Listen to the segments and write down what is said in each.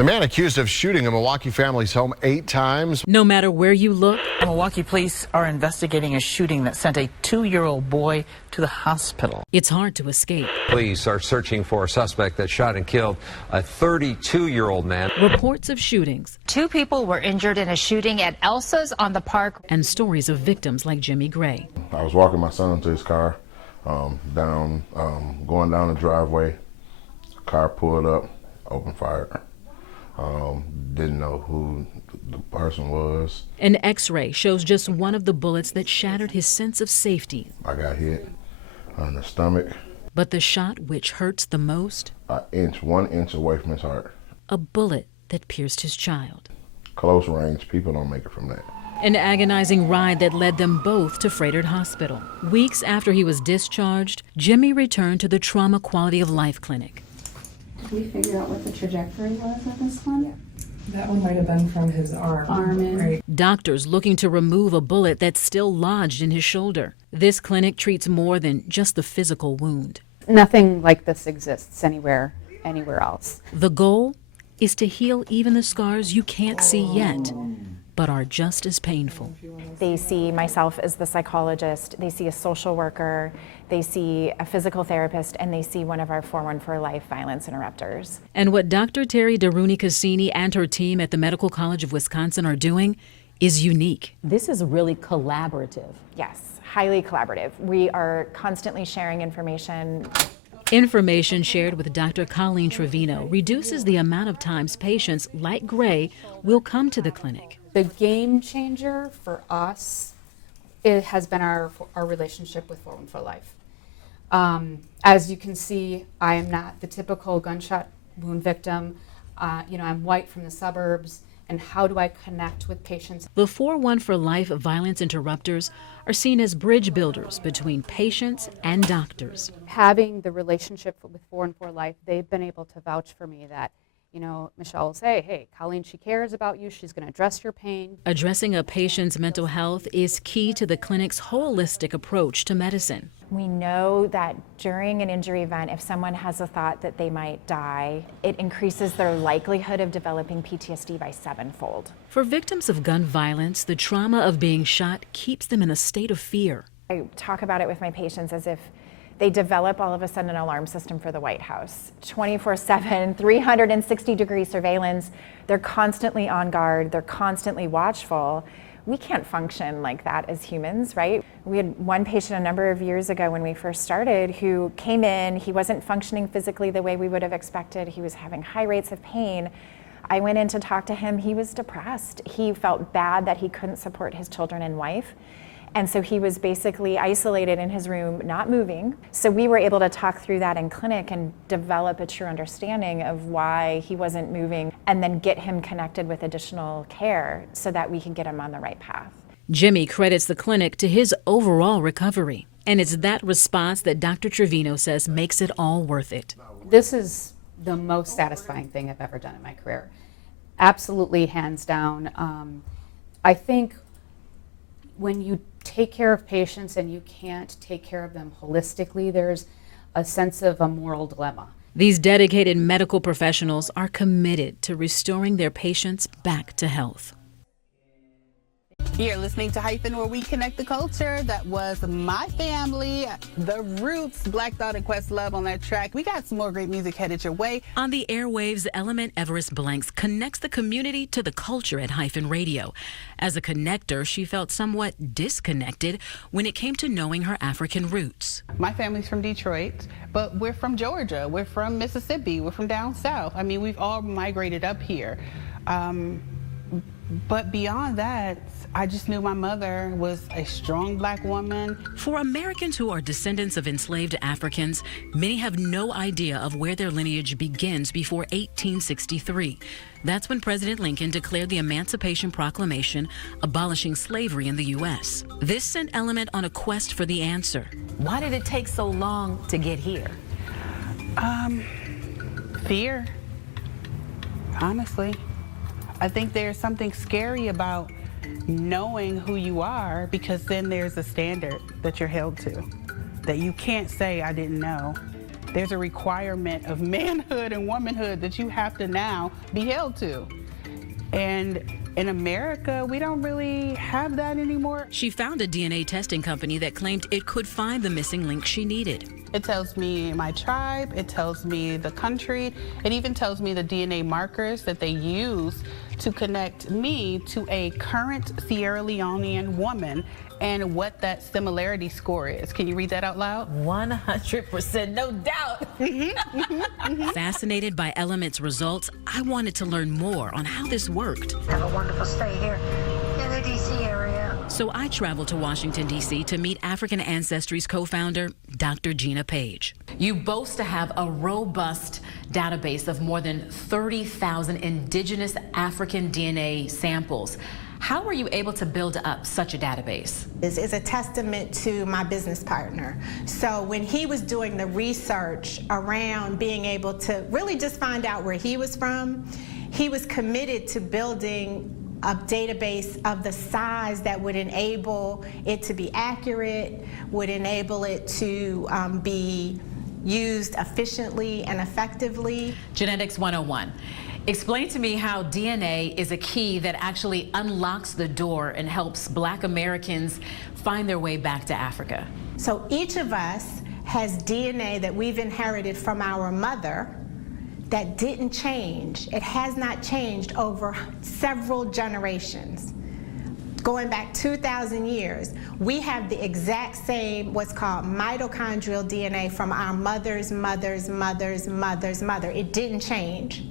The man accused of shooting a Milwaukee family's home 8 times. No matter where you look, Milwaukee police are investigating a shooting that sent a 2-year-old boy to the hospital. it's hard to escape. Police are searching for a suspect that shot and killed a 32-year-old man. Reports of shootings 2 people were injured in a shooting at Elsa's on the Park. and stories of victims like Jimmy Gray. I was walking my son to his car, going down the driveway. Car pulled up, opened fire. Didn't know who the person was. An x-ray shows just one of the bullets that shattered his sense of safety. I got hit on the stomach, But the shot which hurts the most, 1 inch away from his heart. a bullet that pierced his child. Close range, people don't make it from that. An agonizing ride that led them both to Froedtert Hospital. Weeks after he was discharged, Jimmy returned to the Trauma Quality of Life Clinic. Did we figure out what the trajectory was of this one? That one might have been from his arm. Right. Doctors looking to remove a bullet that's still lodged in his shoulder. This clinic treats more than just the physical wound. Nothing like this exists anywhere else. The goal is to heal even the scars you can't see yet, but are just as painful. They see myself as the psychologist, they see a social worker, they see a physical therapist, and they see one of our 414 Life violence interrupters. And what Dr. Terry DeRuni-Cassini and her team at the Medical College of Wisconsin are doing is unique. This is really collaborative. Yes, highly collaborative. We are constantly sharing information. Information shared with Dr. Colleen Trevino reduces the amount of times patients like Gray will come to the clinic. The game changer for us, it has been our relationship with 414 Life. As you can see, I am not the typical gunshot wound victim. I'm white from the suburbs. And how do I connect with patients? The 414 Life violence interrupters are seen as bridge builders between patients and doctors. Having the relationship with 414 Life, they've been able to vouch for me that, Michelle will say, hey, Colleen, she cares about you. She's going to address your pain. Addressing a patient's mental health is key to the clinic's holistic approach to medicine. We know that during an injury event, if someone has a thought that they might die, it increases their likelihood of developing PTSD by 7-fold. For victims of gun violence, the trauma of being shot keeps them in a state of fear. I talk about it with my patients as if they develop all of a sudden an alarm system for the White House. 24/7, 360-degree surveillance. They're constantly on guard. They're constantly watchful. We can't function like that as humans, right? We had one patient a number of years ago when we first started who came in. He wasn't functioning physically the way we would have expected. He was having high rates of pain. I went in to talk to him. He was depressed. He felt bad that he couldn't support his children and wife. And so he was basically isolated in his room, not moving. So we were able to talk through that in clinic and develop a true understanding of why he wasn't moving, and then get him connected with additional care so that we can get him on the right path. Jimmy credits the clinic to his overall recovery. And it's that response that Dr. Trevino says makes it all worth it. This is the most satisfying thing I've ever done in my career. Absolutely, hands down. I think when you take care of patients and you can't take care of them holistically, there's a sense of a moral dilemma. These dedicated medical professionals are committed to restoring their patients back to health. You're listening to Hyphen, where we connect the culture. That was My Family, The Roots, Black Thought and Questlove on that track. We got some more great music headed your way. On the airwaves, Element Everest Blanks connects the community to the culture at Hyphen Radio. As a connector, she felt somewhat disconnected when it came to knowing her African roots. My family's from Detroit, but we're from Georgia. We're from Mississippi. We're from down south. I mean, we've all migrated up here. But beyond that, I just knew my mother was a strong Black woman. For Americans who are descendants of enslaved Africans, many have no idea of where their lineage begins before 1863. That's when President Lincoln declared the Emancipation Proclamation, abolishing slavery in the U.S. This sent Element on a quest for the answer. Why did it take so long to get here? Fear, honestly. I think there's something scary about knowing who you are, because then there's a standard that you're held to, that you can't say I didn't know. There's a requirement of manhood and womanhood that you have to now be held to. And in America, we don't really have that anymore. She found a DNA testing company that claimed it could find the missing link she needed. It tells me my tribe, it tells me the country, it even tells me the DNA markers that they use to connect me to a current Sierra Leonean woman and what that similarity score is. Can you read that out loud? 100%, no doubt. Fascinated by Element's results, I wanted to learn more on how this worked. Have a wonderful stay here in the D.C. area. So I traveled to Washington, D.C. to meet African Ancestry's co-founder, Dr. Gina Page. You boast to have a robust database of more than 30,000 indigenous African DNA samples. How were you able to build up such a database? This is a testament to my business partner. So when he was doing the research around being able to really just find out where he was from, he was committed to building a database of the size that would enable it to be accurate, would enable it to be used efficiently and effectively. Genetics 101. Explain to me how DNA is a key that actually unlocks the door and helps Black Americans find their way back to Africa. So each of us has DNA that we've inherited from our mother that didn't change. It has not changed over several generations. Going back 2,000 years, we have the exact same what's called mitochondrial DNA from our mother's mother's mother's mother's mother. It didn't change.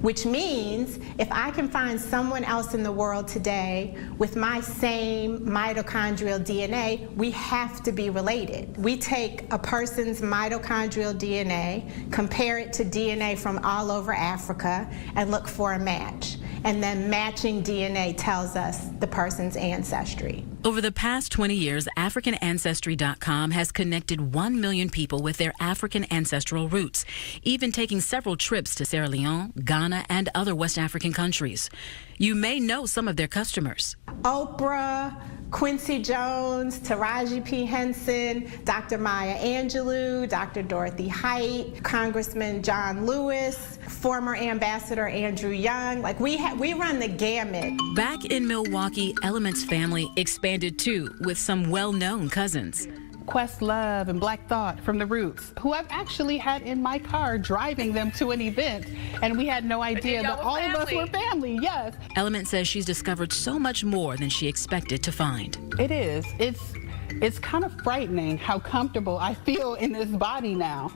Which means if I can find someone else in the world today with my same mitochondrial DNA, we have to be related. We take a person's mitochondrial DNA, compare it to DNA from all over Africa, and look for a match. And then matching DNA tells us the person's ancestry. Over the past 20 years, AfricanAncestry.com has connected 1 million people with their African ancestral roots, even taking several trips to Sierra Leone, Ghana, and other West African countries. You may know some of their customers. Oprah, Quincy Jones, Taraji P. Henson, Dr. Maya Angelou, Dr. Dorothy Height, Congressman John Lewis, former Ambassador Andrew Young. Like we run the gamut. Back in Milwaukee, Element's family expanded too, with some well-known cousins. Questlove and Black Thought from the Roots, who I've actually had in my car driving them to an event, and we had no idea that all of us were family, yes. Element says she's discovered so much more than she expected to find. It is. It's kind of frightening how comfortable I feel in this body now.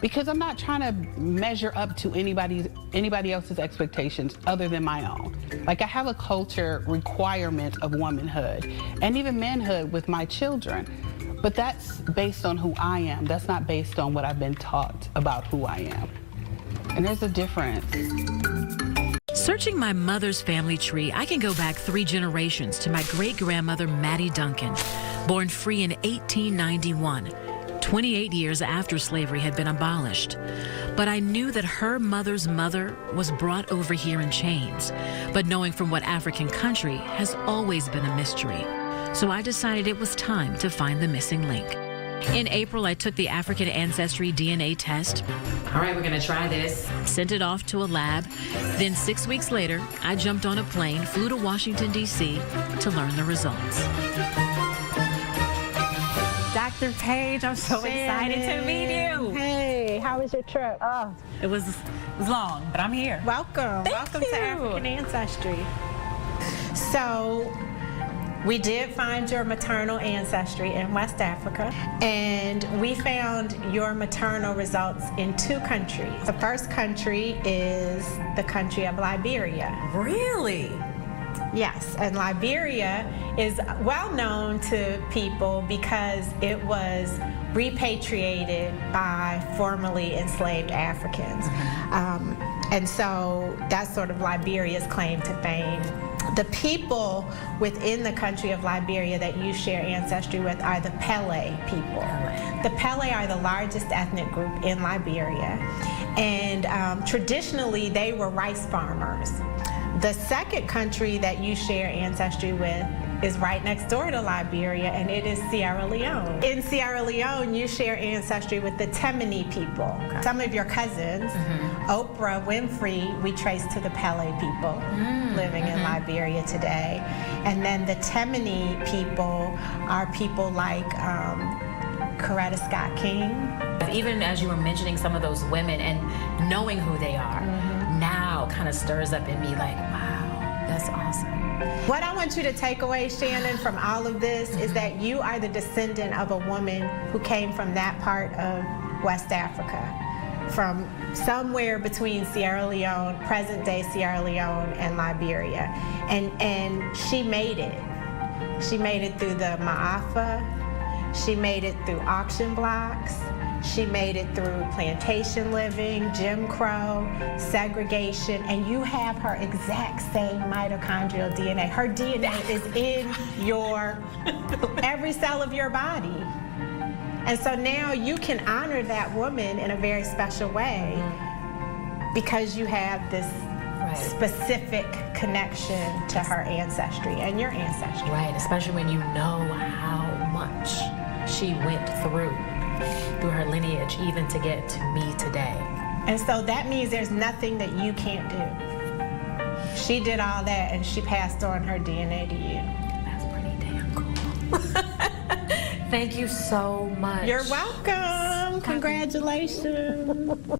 Because I'm not trying to measure up to anybody else's expectations other than my own. Like I have a culture requirement of womanhood and even manhood with my children, but that's based on who I am. That's not based on what I've been taught about who I am. And there's a difference. Searching my mother's family tree, I can go back 3 generations to my great-grandmother, Mattie Duncan, born free in 1891. 28 years after slavery had been abolished. But I knew that her mother's mother was brought over here in chains. But knowing from what African country has always been a mystery. So I decided it was time to find the missing link. In April, I took the African Ancestry DNA test. All right, we're gonna try this. Sent it off to a lab. Then 6 weeks later, I jumped on a plane, flew to Washington, D.C. to learn the results. Dr. Page, I'm so excited to meet you. Hey, how was your trip? Oh, it was long, but I'm here. Welcome. Welcome to African Ancestry. So, we did find your maternal ancestry in West Africa, and we found your maternal results in 2 countries. The first country is the country of Liberia. Really? Yes, and Liberia is well known to people because it was repatriated by formerly enslaved Africans. And so that's sort of Liberia's claim to fame. The people within the country of Liberia that you share ancestry with are the Pele people. The Pele are the largest ethnic group in Liberia, and traditionally they were rice farmers. The second country that you share ancestry with is right next door to Liberia, and it is Sierra Leone. In Sierra Leone, you share ancestry with the Temini people. Some of your cousins, Oprah Winfrey, we trace to the Pele people living in Liberia today. And then the Temini people are people like Coretta Scott King. Even as you were mentioning some of those women and knowing who they are, now kind of stirs up in me like, wow, that's awesome. What I want you to take away, Shannon, from all of this is that you are the descendant of a woman who came from that part of West Africa, from somewhere between Sierra Leone, present-day Sierra Leone, and Liberia. And she made it. She made it through the Ma'afa. She made it through auction blocks. She made it through plantation living, Jim Crow, segregation, and you have her exact same mitochondrial DNA. Her DNA is in every cell of your body. And so now you can honor that woman in a very special way because you have this specific connection to her ancestry and your ancestry. Right, especially when you know how much she went through her lineage, even to get to me today. And so that means there's nothing that you can't do. She did all that and she passed on her DNA to you. That's pretty damn cool. Thank you so much. You're welcome. Congratulations.